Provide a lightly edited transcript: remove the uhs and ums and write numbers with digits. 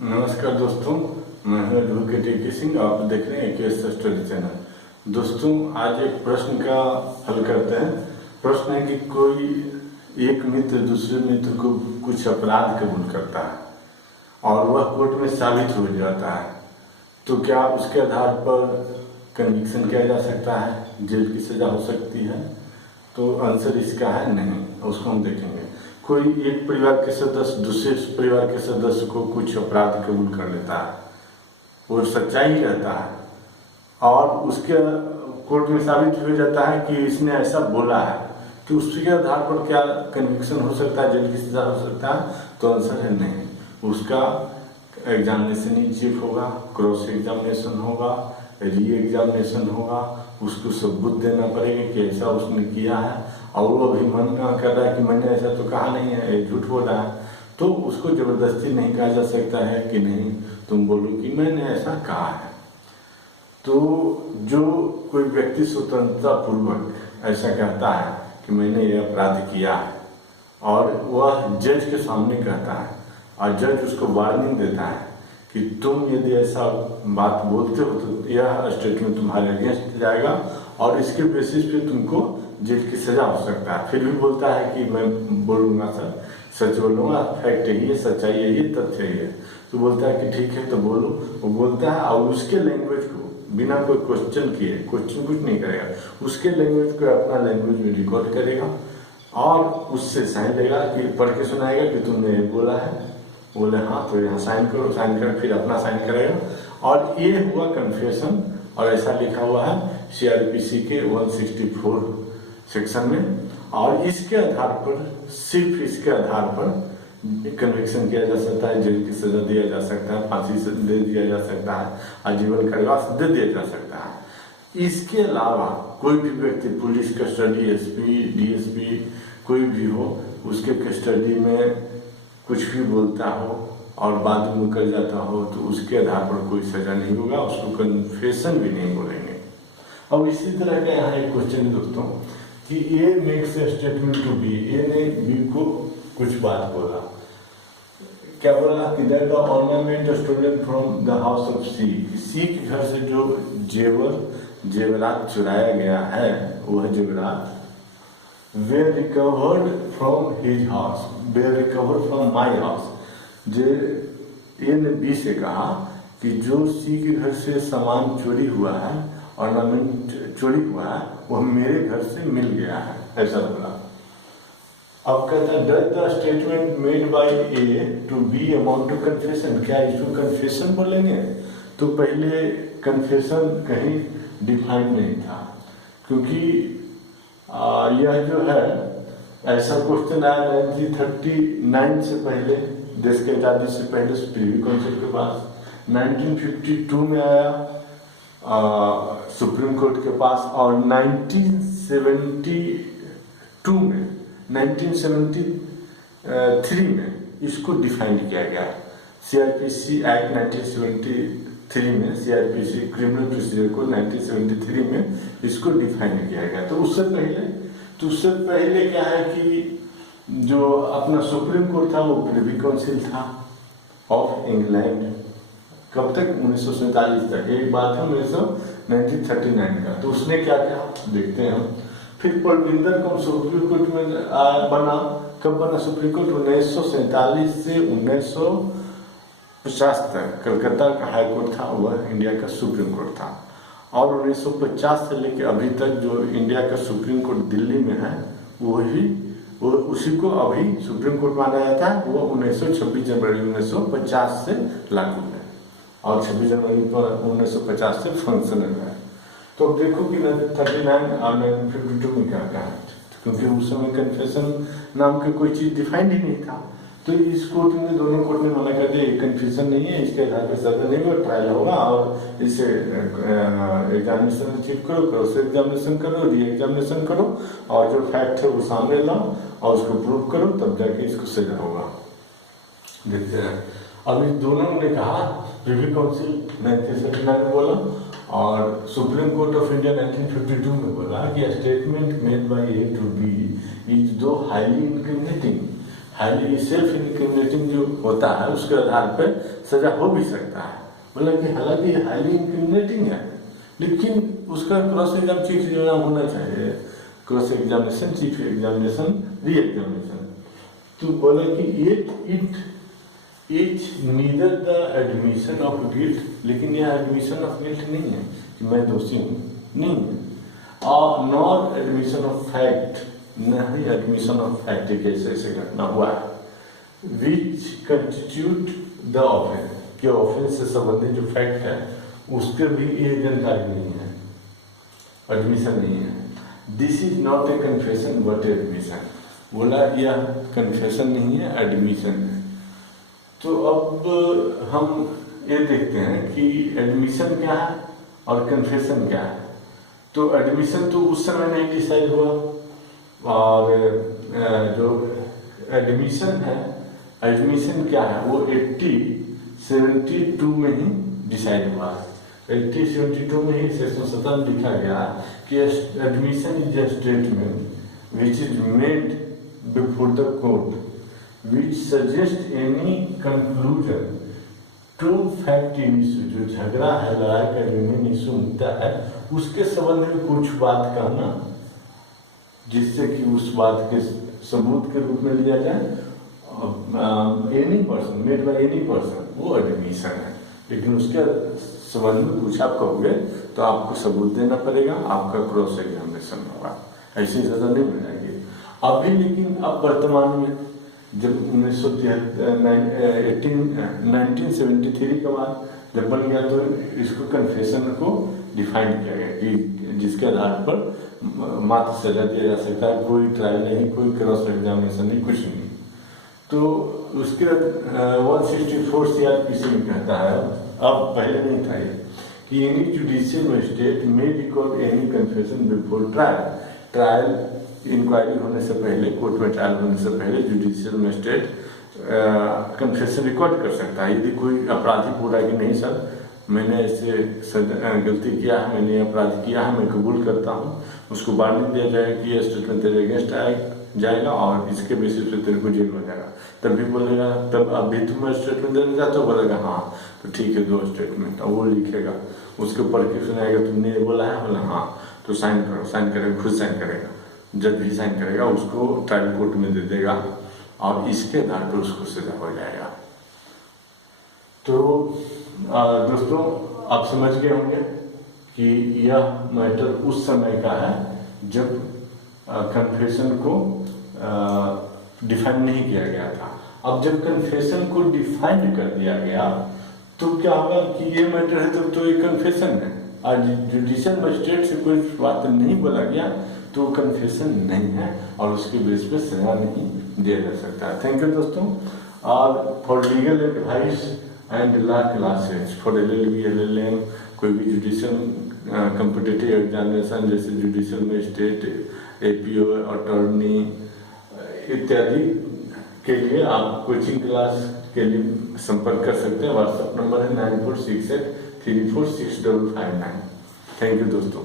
नमस्कार दोस्तों, मैं हूं एडवोकेट ए.के. सिंह। आप देख रहे हैं केस स्टडी चैनल। दोस्तों, आज एक प्रश्न का हल करते हैं। प्रश्न है कि कोई एक मित्र दूसरे मित्र को कुछ अपराध कबूल करता है और वह कोर्ट में साबित हो जाता है, तो क्या उसके आधार पर कन्विक्शन किया जा सकता है, जेल की सजा हो सकती है? तो आंसर इसका है नहीं। उसको हम देखेंगे। कोई एक परिवार के सदस्य दूसरे परिवार के सदस्य को कुछ अपराध कबूल कर लेता है, वो सच्चाई रहता है और उसके कोर्ट में साबित हो जाता है कि इसने ऐसा बोला है, तो उसके आधार पर क्या कन्विक्शन हो सकता है, जेल की सजा हो सकता है? तो आंसर है नहीं। उसका एग्जामिनेशन ही चेक होगा, क्रॉस एग्जामिनेशन होगा, री एग्जामिनेशन होगा, उसको सबूत देना पड़ेगा कि ऐसा उसने किया है और वो अभी मना कर रहा है कि मैंने ऐसा तो कहा नहीं है, झूठ बोल रहा है। तो उसको जबरदस्ती नहीं कहा जा सकता है कि नहीं तुम बोलो कि मैंने ऐसा कहा है। तो जो कोई व्यक्ति स्वतंत्रता पूर्वक ऐसा कहता है कि मैंने ये अपराध किया है और वह जज के सामने कहता है और जज उसको वार्निंग देता है कि तुम यदि ऐसा बात बोलते हो तो यह स्टेटमेंट तुम्हारे अगेंस्ट जाएगा और इसके बेसिस पे तुमको जेल की सजा हो सकता है, फिर भी बोलता है कि मैं बोलूँगा सर, सच बोलूँगा, फैक्ट यही है, सच्चाई यही है, तथ्य यही है, तो बोलता है कि ठीक है तो बोलो। वो बोलता है और उसके लैंग्वेज को बिना कोई क्वेश्चन किए, क्वेश्चन कुछ नहीं करेगा, उसके लैंग्वेज को अपना लैंग्वेज में रिकॉर्ड करेगा और उससे साइन लेगा कि पढ़ के सुनाएगा कि तुमने ये बोला है। बोले हाँ तो यहाँ साइन करो, साइन कर फिर अपना साइन करेगा और ये हुआ कन्फेशन। और ऐसा लिखा हुआ है CRPC के 164 सेक्शन में और इसके आधार पर, सिर्फ इसके आधार पर कन्विक्शन किया जा सकता है, जेल की सजा दिया जा सकता है, फांसी से दे दिया जा सकता है, आजीवन कारावास दे दिया जा सकता है। इसके अलावा कोई भी व्यक्ति पुलिस कस्टडी, SP, DSP कोई भी हो, उसके कस्टडी में कुछ भी बोलता हो और बाद में मुकर जाता हो तो उसके आधार पर कोई सजा नहीं होगा, उसको कन्फेशन भी नहीं बोलेंगे। अब इसी तरह का यहाँ एक क्वेश्चन है दोस्तों कि A makes a statement to B, A ने बी को कुछ बात बोला, क्या बोला कि that the ornament stolen from the house of C के घर से जो जेवरात चुराया गया है, वह जेवरात were recovered from his house, were recovered from my house। जे ए ने बी से कहा कि जो सी के घर से सामान चोरी हुआ है, ऑर्नामेंट चोरी हुआ है, वह मेरे घर से मिल गया है, ऐसा बोला। अब कहता है does the statement made by A to B amount to confession, क्या इसको कन्फेशन बोलेंगे? तो पहले कन्फेशन कहीं डिफाइन नहीं था, क्योंकि यह जो है ऐसा क्वेश्चन आया 1939 से पहले, देश के आजादी से पहले प्रीवी काउंसिल के पास, 1952 में आया सुप्रीम कोर्ट के पास और 1973 में इसको डिफाइन किया गया। CRPC एक्ट 1973 में, CRPC क्रिमिनल प्रोसीजर को 1973 में इसको डिफाइन किया गया। तो उससे पहले क्या है कि जो अपना सुप्रीम कोर्ट था वो प्रिवी काउंसिल था ऑफ इंग्लैंड। कब तक? 1947 तक। एक बात है 1939 का। तो उसने क्या किया देखते हैं हम। फिर परविंदर कौन सुप्रीम कोर्ट में बना, कब बना सुप्रीम कोर्ट? 1947 से 1950 तक कलकत्ता का हाई कोर्ट था, वह इंडिया का सुप्रीम कोर्ट था। और 1950 से लेकर अभी तक जो इंडिया का सुप्रीम कोर्ट दिल्ली में है, वो उसी को अभी सुप्रीम कोर्ट माना जाता है। वो 26 जनवरी 1950 से लागू है और 26 जनवरी 1950 से फंक्शनल है। तो अब देखो कि 1939 और 1952 में क्या कहा, क्योंकि उस समय कन्फेशन नाम का कोई चीज डिफाइंड ही नहीं था। तो इस कोर्ट में, दोनों कोर्ट ने मना कर दिया, कन्फ्यूजन नहीं है, इसके आधार पर सजा नहीं होगा, ट्रायल होगा और इसे एग्जामिनेशन चेक करो, क्रॉस एग्जामिनेशन करो, री एग्जामिनेशन करो और जो फैक्ट है वो सामने लाओ और उसको प्रूव करो, तब जाके इसको सजा होगा। देखते हैं। अब इस दोनों ने कहा, प्रिवी काउंसिल 1939 में बोला और सुप्रीम कोर्ट ऑफ इंडिया 1952 में बोला कि statement made by A to B is though highly incriminating. Highly self incriminating जो होता है उसके आधार पर सजा हो भी सकता है। बोला कि हालांकि हाईली इंक्रिमिनेटिंग है लेकिन उसका क्रॉस एग्जाम चीफ एग्जाम होना चाहिए, cross examination, chief examination, re examination. तो बोला कि it neither the admission of guilt, लेकिन यह एडमिशन ऑफ गिल्ट नहीं है कि मैं दोषी हूँ, नहीं है, और नॉट एडमिशन ऑफ फैक्ट, नहीं एडमिशन ऑफ फैक्ट एक ऐसे घटना हुआ है विच कंस्टिट्यूट द ऑफेंस, कि ऑफेंस से संबंधित जो फैक्ट है उसके भी ये जानकारी नहीं है, एडमिशन नहीं है। This is not a confession but admission, बोला यह कन्फेशन नहीं है, एडमिशन है। तो अब हम ये देखते हैं कि एडमिशन क्या है और कन्फेशन क्या है। तो एडमिशन तो उस समय नहीं डिसाइड हुआ, और जो एडमिशन है, एडमिशन क्या है वो 1872 में ही डिसाइड हुआ है। 1872 में ही सेक्शन 17 में लिखा गया कि admission is a statement which is made before the court which suggest any conclusion to fact in issue, जो झगड़ा है, लड़ाई का जो मेन इशू होता है उसके संबंध में कुछ बात कहना जिससे कि उस बात के सबूत के रूप में लिया जाए, any person, made by any person, वो एडमिशन है। लेकिन उसके संबंध में कुछ आप कहोगे तो आपको सबूत देना पड़ेगा, आपका क्रॉस एग्जामिनेशन होगा, ऐसी सजा नहीं मिलेगी अभी। लेकिन अब वर्तमान में जब 1973 के बाद जब बन गया तो इसको कन्फेशन को डिफाइन किया गया कि जिसके आधार पर मात्र सजा दिया जा सकता है, कोई ट्रायल नहीं, कोई क्रॉस एग्जामिनेशन नहीं, कुछ नहीं। तो उसके 164 CRPC में कहता है, अब पहले नहीं था ये, कि any judicial magistrate may record any confession before trial, trial inquiry होने से पहले, कोर्ट में ट्रायल होने से पहले जुडिशियल मजिस्ट्रेट कन्फेशन रिकॉर्ड कर सकता है। यदि कोई अपराधी बोला कि नहीं सर मैंने ऐसे गलती किया है, मैंने अपराध किया है, मैं कबूल करता हूँ, उसको वार्निंग दिया जाएगा कि यह स्टेटमेंट तेरे अगेंस्ट जाएगा और इसके बेसिस पे तेरे को जेल में जाएगा, तब भी बोलेगा, तब अभी तुम स्टेटमेंट देने जाते हो, बोलेगा हाँ तो ठीक है दो स्टेटमेंट, और वो लिखेगा, उसके ऊपर के सुनाएगा तुमने ये बोला है, बोला हाँ तो साइन करो, साइन करेगा, खुद साइन करेगा, जब भी साइन करेगा उसको ट्रायल कोर्ट में दे देगा और इसके आधार पर उसको सजा हो जाएगा। तो दोस्तों आप समझ गए होंगे कि यह मैटर उस समय का है जब कन्फेशन को डिफाइन नहीं किया गया था। अब जब कन्फेशन को डिफाइन कर दिया गया तो क्या होगा कि ये मैटर है तो ये कन्फेशन है, और जुडिशियल मजिस्ट्रेट से कोई बात नहीं बोला गया तो कन्फेशन नहीं है और उसके बेस पे सजा नहीं दिया जा सकता। थैंक यू दोस्तों। और for legal advice and law classes for LLB, LLM, कोई भी जुडिशियल कॉम्पिटिटिव एग्जामिनेशन जैसे जुडिशियल मजिस्ट्रेट, APO, अटॉर्नी इत्यादि के लिए आप कोचिंग क्लास के लिए संपर्क कर सकते हैं। व्हाट्सएप नंबर है 9468346559। थैंक यू दोस्तों।